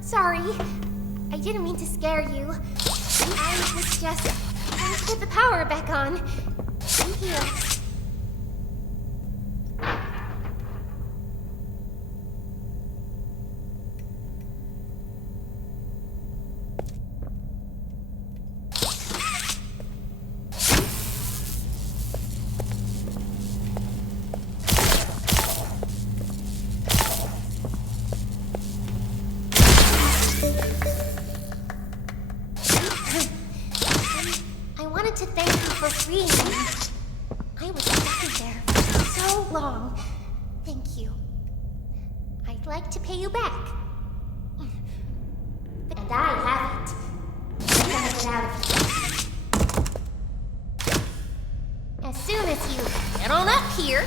Sorry. I didn't mean to scare you. I was just trying to get the power back on. I'm here. I wanted to thank you for freeing me. I was stuck in there for so long. Thank you. I'd like to pay you back. And I haven't. I'm gonna get out of here. As soon as you get on up here.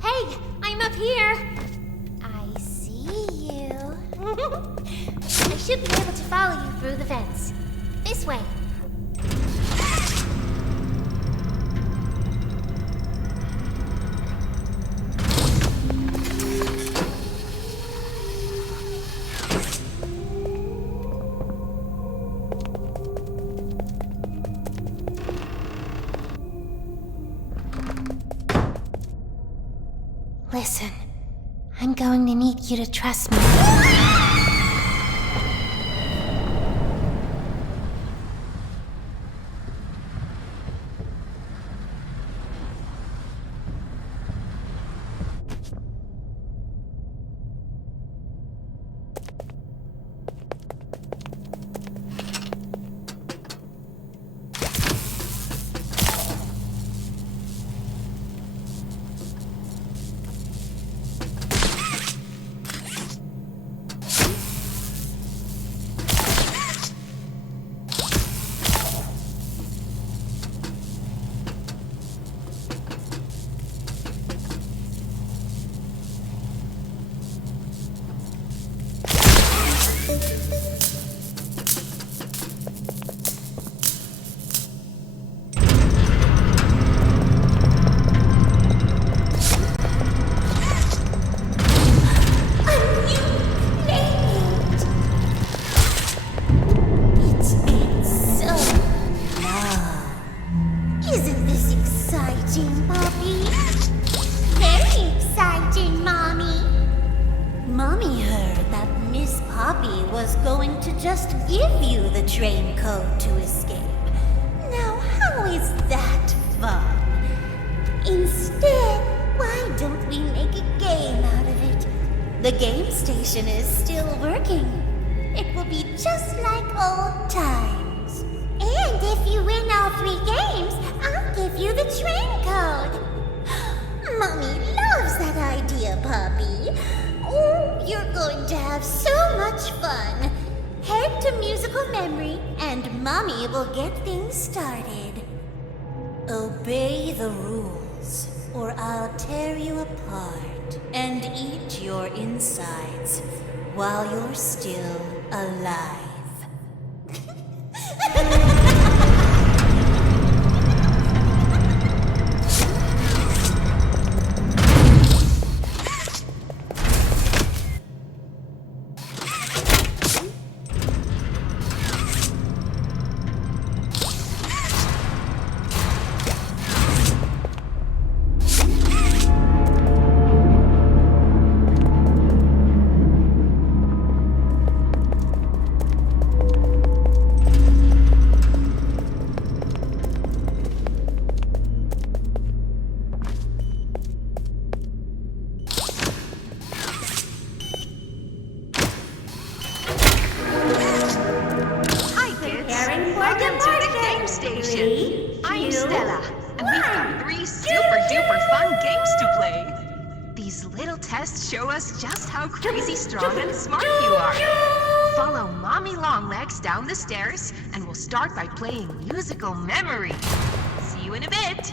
Hey, I'm up here. I see you. I should be able to follow you through the vents. This way. Listen, I'm going to need you to trust me. Isn't this exciting, Poppy? Very exciting, Mommy. Mommy heard that Miss Poppy was going to just give you the train code to escape. Now, how is that fun? Instead, why don't we make a game out of it? The game station is still working. It will be just like old times. And if you win all 3 games, I'll give you the train code. Mommy loves that idea, Poppy. Oh, you're going to have so much fun. Head to musical memory, and Mommy will get things started. Obey the rules, or I'll tear you apart and eat your insides while you're still alive. tests show us just how crazy strong and smart you are. Follow Mommy Longlegs down the stairs, and we'll start by playing musical memory. See you in a bit.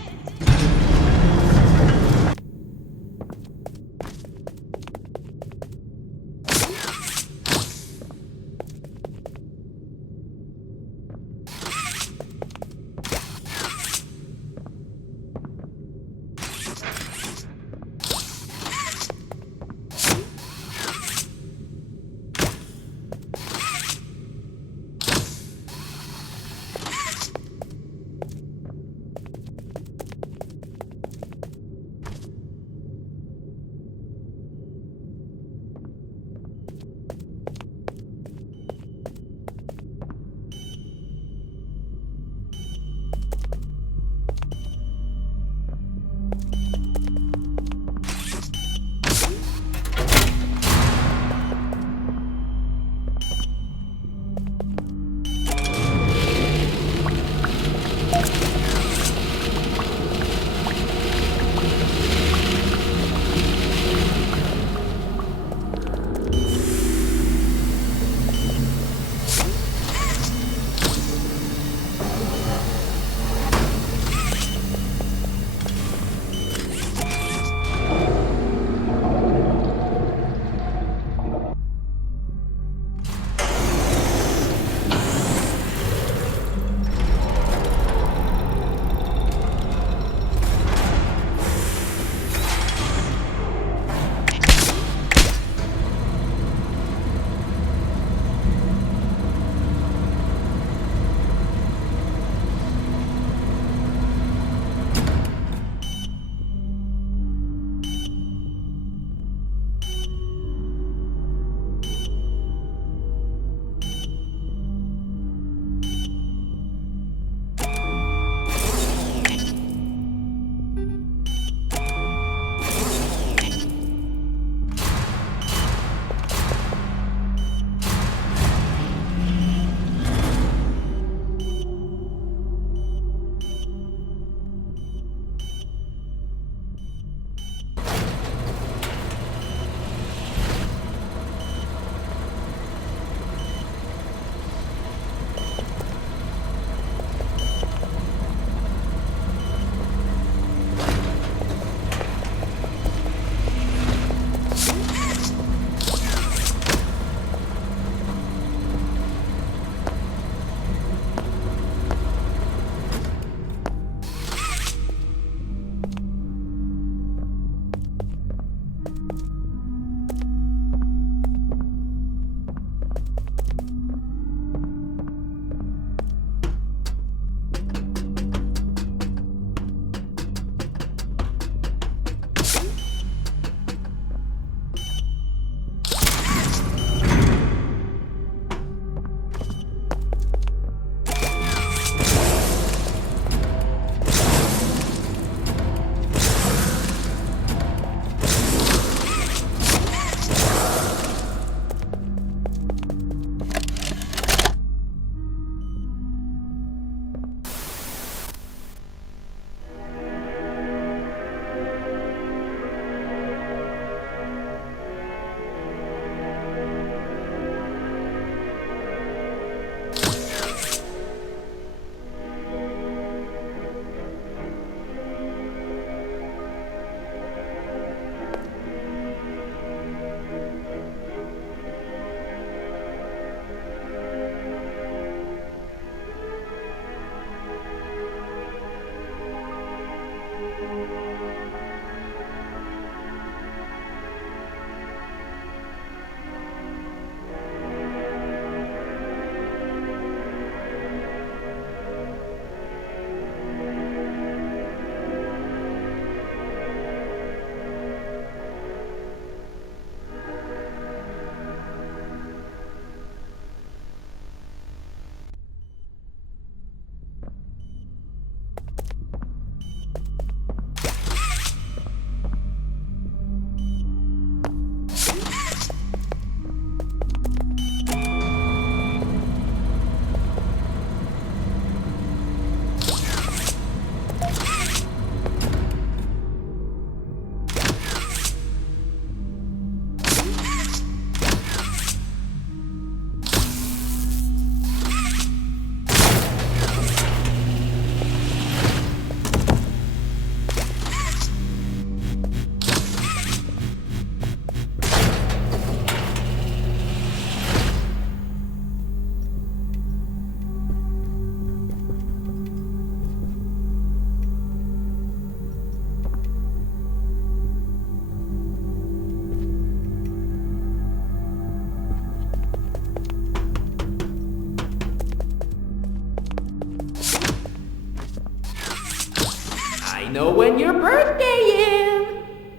know when your birthday is.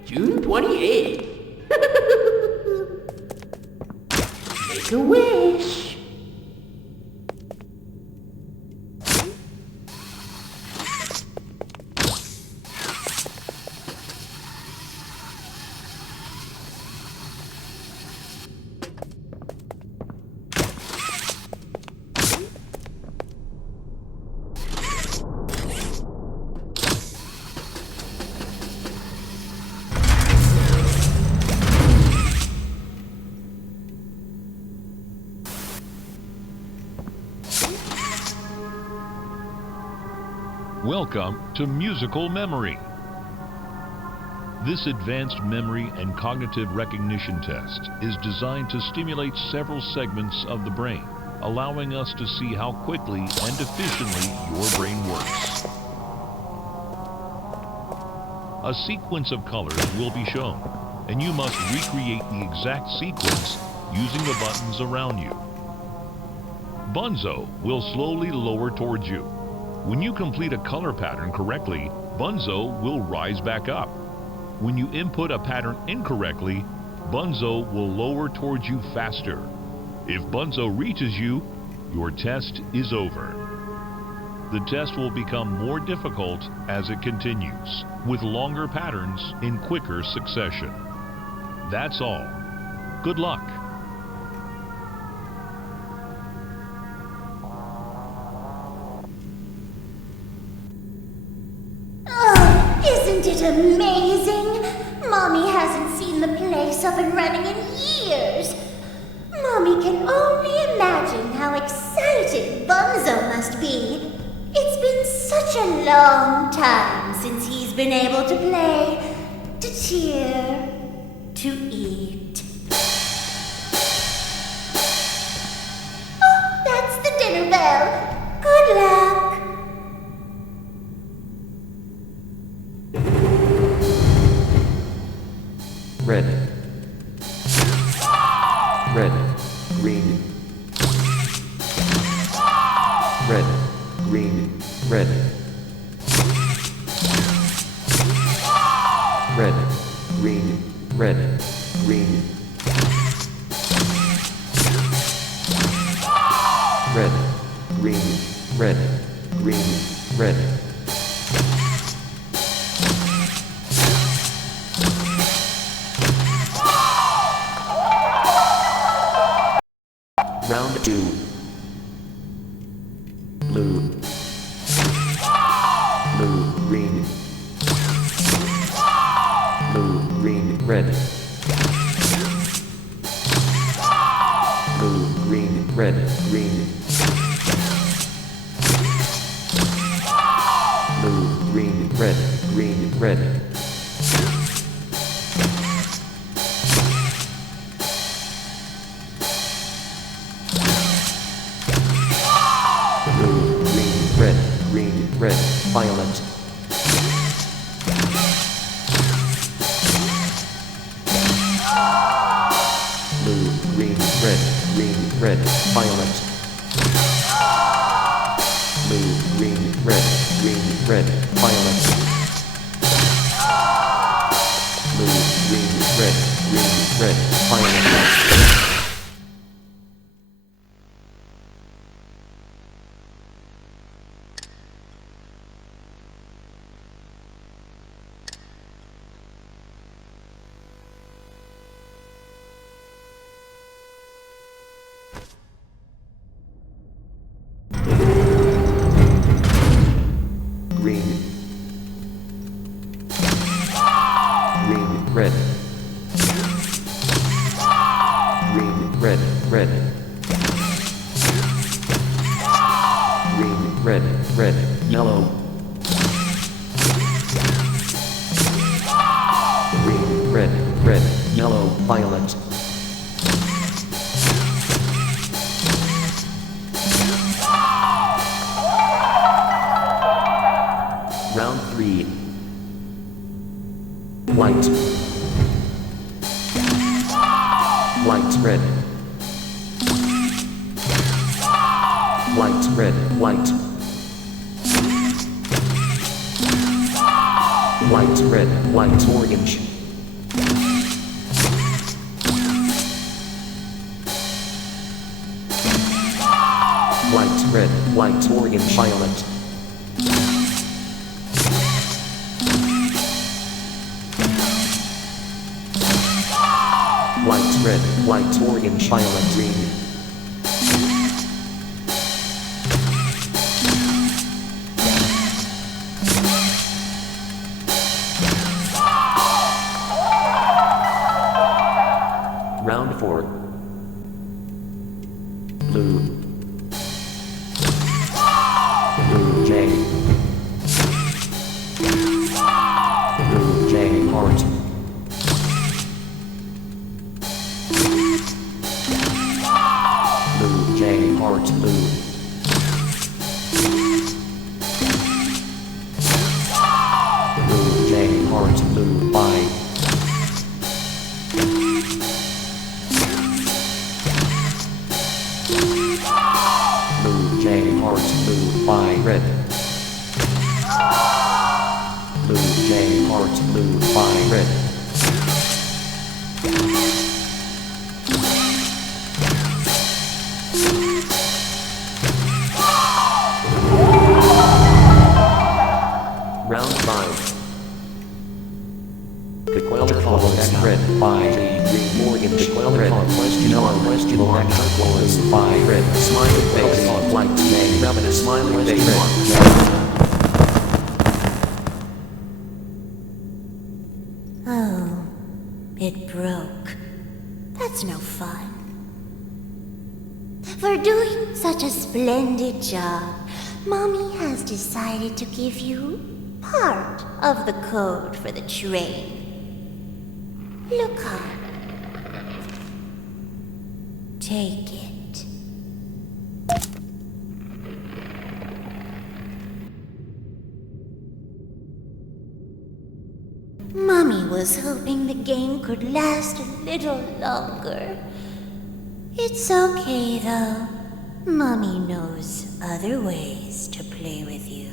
June 28th. Make a wish. Welcome to Musical Memory. This advanced memory and cognitive recognition test is designed to stimulate several segments of the brain, allowing us to see how quickly and efficiently your brain works. A sequence of colors will be shown, and you must recreate the exact sequence using the buttons around you. Bunzo will slowly lower towards you. When you complete a color pattern correctly, Bunzo will rise back up. When you input a pattern incorrectly, Bunzo will lower towards you faster. If Bunzo reaches you, your test is over. The test will become more difficult as it continues, with longer patterns in quicker succession. That's all. Good luck. Isn't it amazing? Mommy hasn't seen the place up and running in years. Mommy can only imagine how excited Bunzo must be. It's been such a long time since he's been able to play, to cheer, to eat. Oh, that's the dinner bell. Good luck. Red, red, green, red, green, red, red, green, red, green, red, green, red, green, red. Round 2. Blue. Blue, green. Blue, green, red. Blue, green, red, green. Blue, green, red, green, red. Red, violet. Blue, green, red, violet. Blue, green, red, violet. Blue, green, red, violet. Red. Green, red, red. Green, red, yellow. Green, red, yellow, violet. Round 3. White. White, red. White, red, white. Lights red, lights orange. Lights red, lights orange, violet. Lights red, lights orange, violet, green. Round 4. Blue. Blue J. Blue J heart. Blue J heart blue. Blue J heart blue 5. Blue J heart blue 5 red. Blue J heart blue 5 red. Round 5. Sequel follows red 5 green Morgan sequel red question on question mark was 5 red smiling face light name rabbit smiling face red. Oh, it broke. That's no fun. For doing such a splendid job, Mommy has decided to give you part of the code for the train. Look up. Take it. Mommy was hoping the game could last a little longer. It's okay, though. Mommy knows other ways to play with you.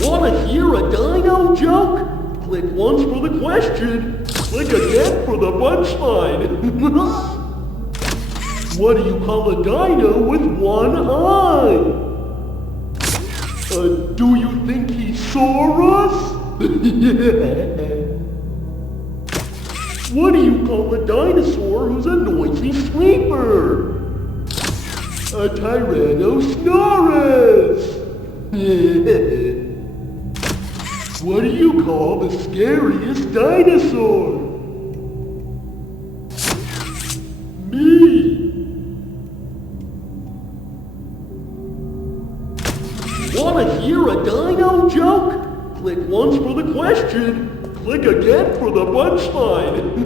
Wanna hear a dino joke? Click once for the question. Click again for the punchline. What do you call a dino with one eye? Do you think he saw us? What do you call a dinosaur who's a noisy sleeper? A Tyrannosaurus! What do you call the scariest dinosaur? me. Wanna hear a dino joke? Click once for the question. Click again for the punchline.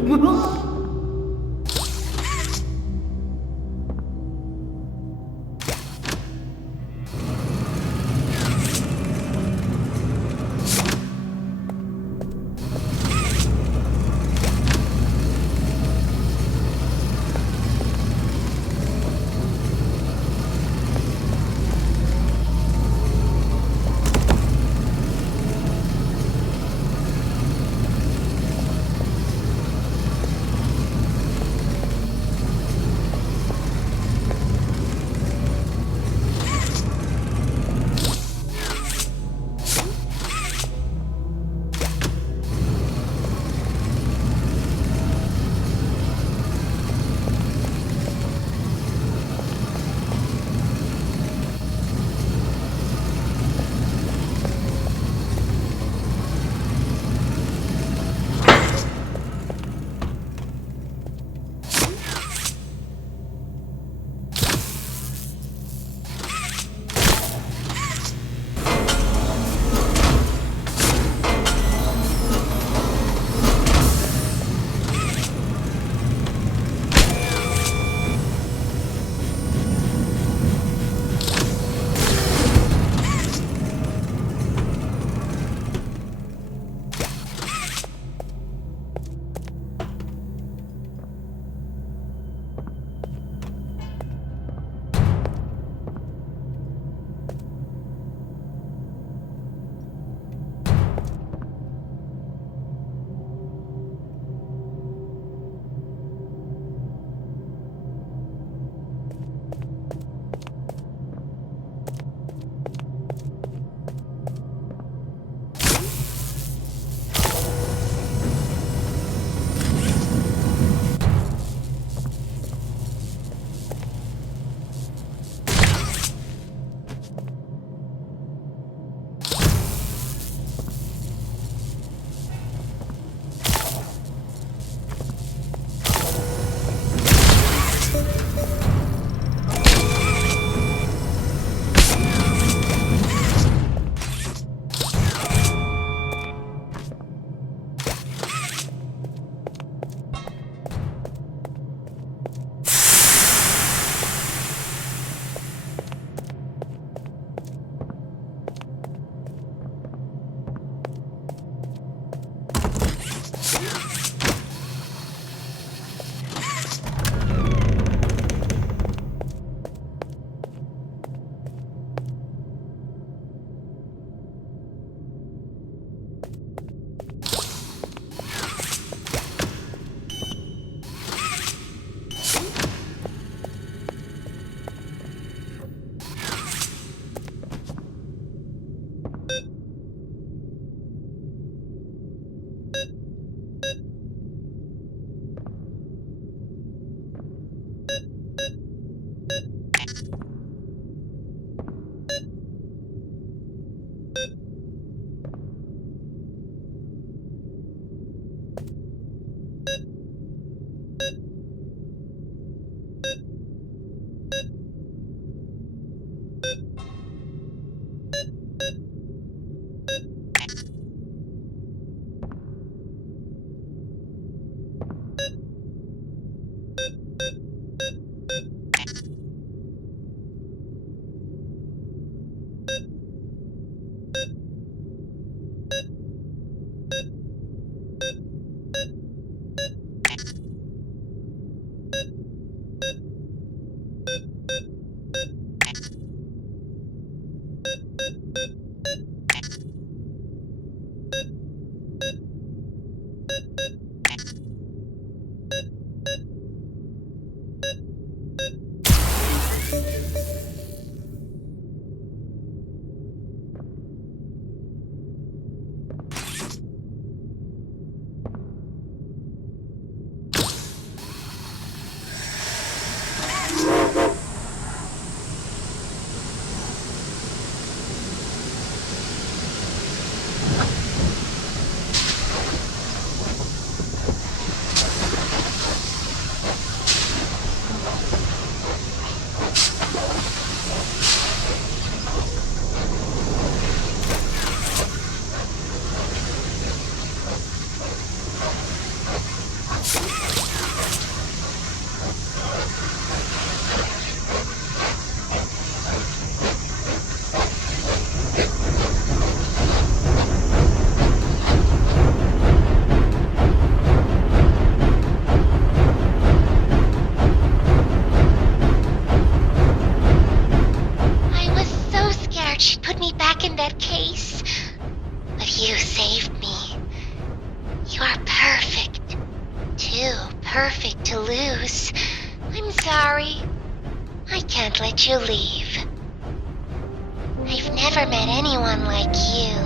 perfect to lose. I'm sorry. I can't let you leave. I've never met anyone like you.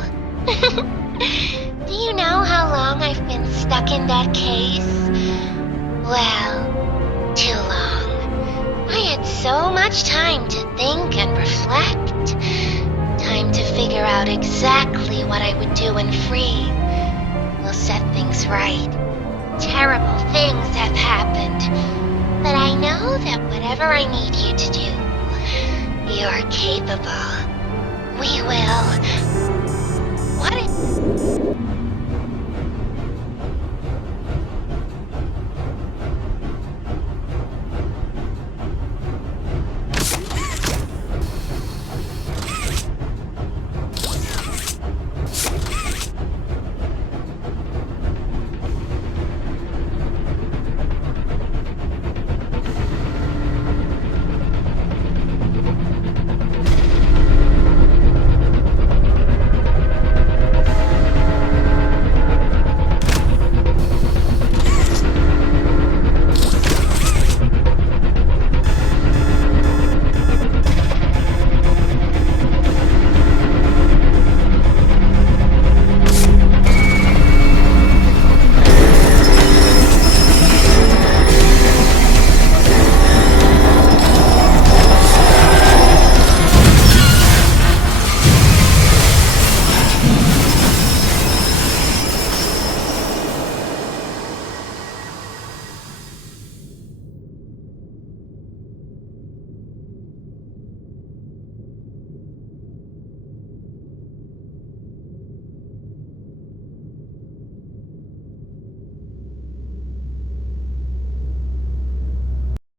Do you know how long I've been stuck in that case? Well, too long. I had so much time to think and reflect. Time to figure out exactly what I would do when free. We'll set things right. Terrible things have happened. But I know that whatever I need you to do, you're capable. We will. What if...